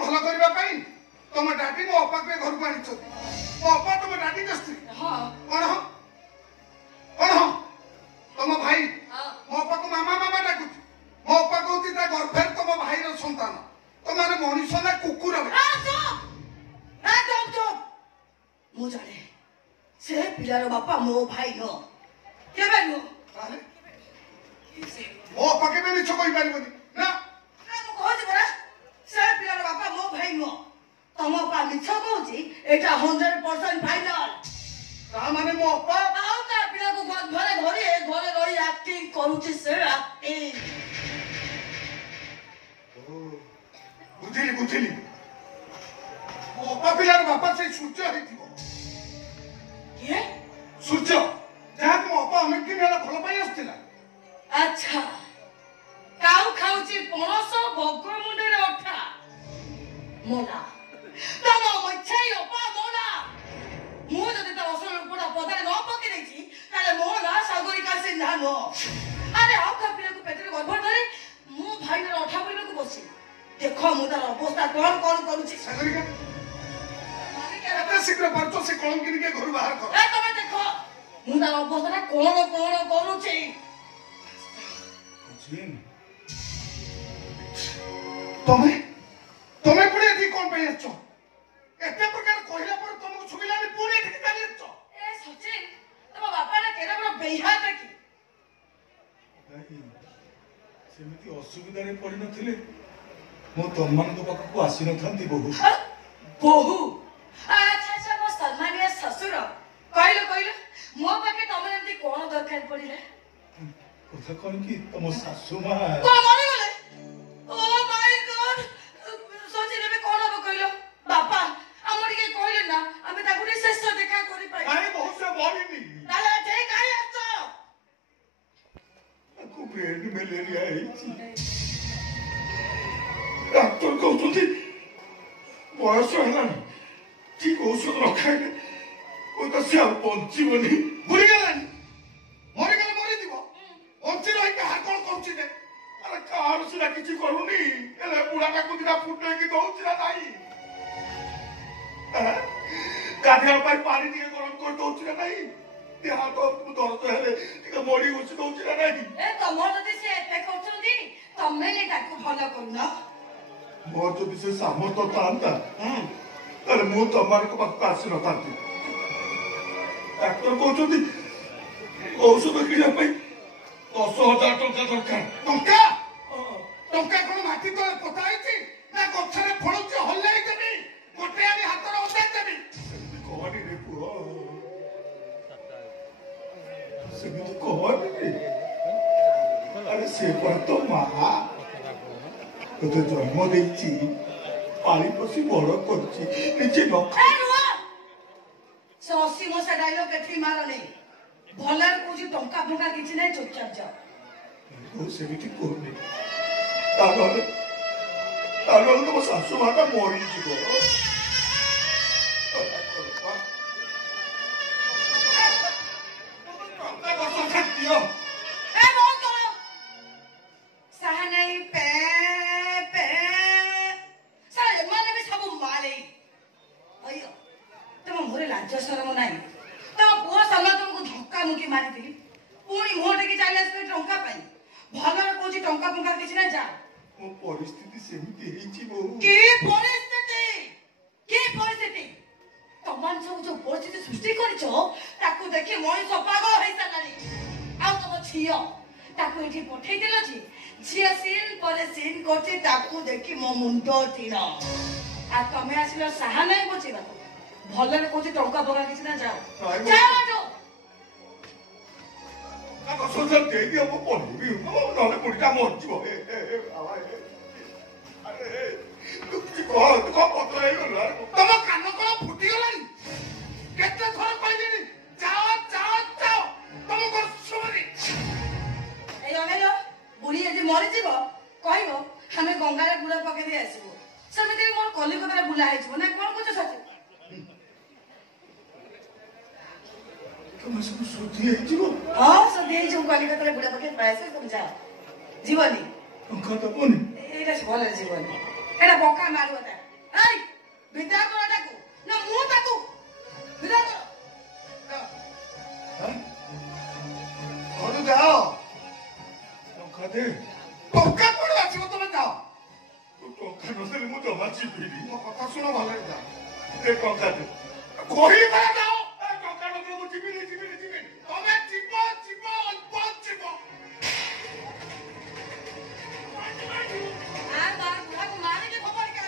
भल करने तुम डाडी मो अपा के घर को आनी मो अपा तुम डाडी का स्त्री कौन हो तुम भाई मो अपा को मामा मामा डाकु मो अपा कहती गर्भे तुम भाई संतान तुम मनीष ना कुकुर मु जाने से पिलार बापा मो भाई नो केबे नो मो अपा के मिछ कहि पारिबनी ना मु कह지 परा से पिलार बापा मो भाई नो तम पा मिछ कहूची एटा 100% फाइनल ता माने मो अपा आउ का पिला को घरे घरे घरे रही एक्टिंग करूची से एक्टिंग बुझिली मो अपा पिलार बापा से सूर्य हेतिबो के सूर्य जहाँ मो अपा अनेक दिन होला भल पाई आस्तिला अच्छा काउ खाउची पणस भोग मुंडे अठा मोला तम मच्छाई अपा मोला मु जदि त असल रूपडा पदारे न पके देछि ताले मोला सागरिका सिन्हा नो अरे आ कपिला को पेटरे गर्भ धरे मु भाई रे अठा बोले को बसी देखो मु तार अवस्था कोन करूची सागरिका एते शीघ्र परतो से कलंकिनी के घर बाहर कर ए तमे देखो मु तार अवस्था कोन करूची तमे तमे पुणे एथि कोन पे आछो एते प्रकार कहला पर तुमको छुबिलानी पुणे एथि काली आछो ए सचिन तम बापा ना केरा बड़ बेहा देखि सेमिति असुविधा रे पड़ी नथिले मो तमन को पाखु आसी नथंती बहु अच्छा मो सम्मानीय ससुर कहलो मो पाके तमे एमती कोन दरकार पड़िले कथा कोन की तम सासु मा कोन मरि गले ओ माय गॉड सोचिले बे कोन अब कहलो बापा हमर के कहले ना हमें ताकू रे शेष देखा करि पाई काहे बहुत से बोलिनी ताले जे काहे आछो को ब्रेन मलेरिया आइछि डॉक्टर कहउछथि बयस होला ठीक औषध रखाइले ओ त से बंचिबनी बुरी गलानी मरि गले मरि दिबो बंची रही कहा कोन करूची दे अरे कार सुना किछि करूनी एले बुढ़ा का कुदिना फुटे की दउची ना नाही गाधिया पाई पानी दिए गरम कर दउची ना नाही देहा तो दर्द हेले टिके मरि उछि दउची ना नाही ए तमो जदी से एते करछुंदी तमे ने ताकू भलो करूना मोर जदि से सामर्थ तांता ताले मु तमार को पाखु आसी नथांती डॉक्टर कहउछथि औषध किना पाई 10,000 टंका दरकार टंका टंका कोन माटी तले पोता आइछि ना गछरे फळुछि हल्लाई देबी गोटे आनी हातरे ओदा देबी कहनी रे पुओ सेमिति कहनी रे अरे से पर तो माँ तो जन्म देछि पाली पोसी बड़ करछि निजे न ए रुआ से 80 मसा डायलॉग एथि मारो नै भलर कोजी टंका फंका किछि नै चुपचाप जा तो सेमिति कहनी तागले तो सासु माता मरी जीवो ए बोल करो सहा नहीं पे सारे माने भी सब माले अयो तुम मोरे लाज शरम नाही तुम पुओ समय तुमको धक्का मुकी मारी दिली पुणी मोटे की 40 टंका पाई भलर कोजी टंका फंका किछि ना जा मो परिस्थिति सेमिति हेछि बहु की परिस्थिति तमान सब जो परिस्थिति सृष्टि करिछो ताकू देखि मଣିଷ पागल होई सालानी आ तम छियो ताकू एठी पठेई देलो जी झिया सीन परे सीन करछि ताकू देखि मो मुंडो थिन आ तमे आसिलो साहा नै बचिबा भलरे कोछि टंका बगा किछि ना जाओ जाओ आको सोचल दे दियो मो पढिबी नले पुडीटा मर जीवो अरे तू को पत्र हे गला तम कान कोन फुटी गलानी केते थोर कहलिनी जाओ तम को सुमरी ए अमेलो बुढ़ी यदि मरि जीवो कहबो हमें गंगारे गुड़ा पके दे आसीबो समिति मोर कलिकतारे बुला आइछो ना कोन कुछ सच तुम सब सुधी हे जीवो हां सदी हे जो कलिकतारे गुड़ा पके पाइसे तुम जाओ जीवनी टंका तो कोनी एटा भल जीवनी एटा बका मारुता এই বিদা কর তাকু না মু তাকু বিদা কর ঘরু যাও ଟଙ୍କା ଦେ ଟଙ୍କା କୁଆଡୁ ଆସିବ ତମେ ଯାଅ ତୁ ଟଙ୍କା ନଦେଲେ ମୁଁ ଜମା ଯିବିନି ମୋ କଥା ଶୁଣ ଭଲରେ ଯାଅ ଦେ ଟଙ୍କା ଦେ କହିବା ଯାଅ ଟଙ୍କା ନଦେଲେ ମୁଁ ଯିବିନି ଯିବିନି ଯିବିନି ତମେ ଯିବ ଯିବ ଅଳ୍ପ ଯିବ আর মার বুড়াকে মারে কে খবর কে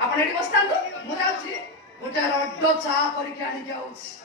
ଆପଣ ଏଠି ବସିଥାନ୍ତୁ ମୁଁ ଯାଉଛି ଗୋଟେ ରଡ ଚା କରିକି ଆଣିକି ଆଉଛି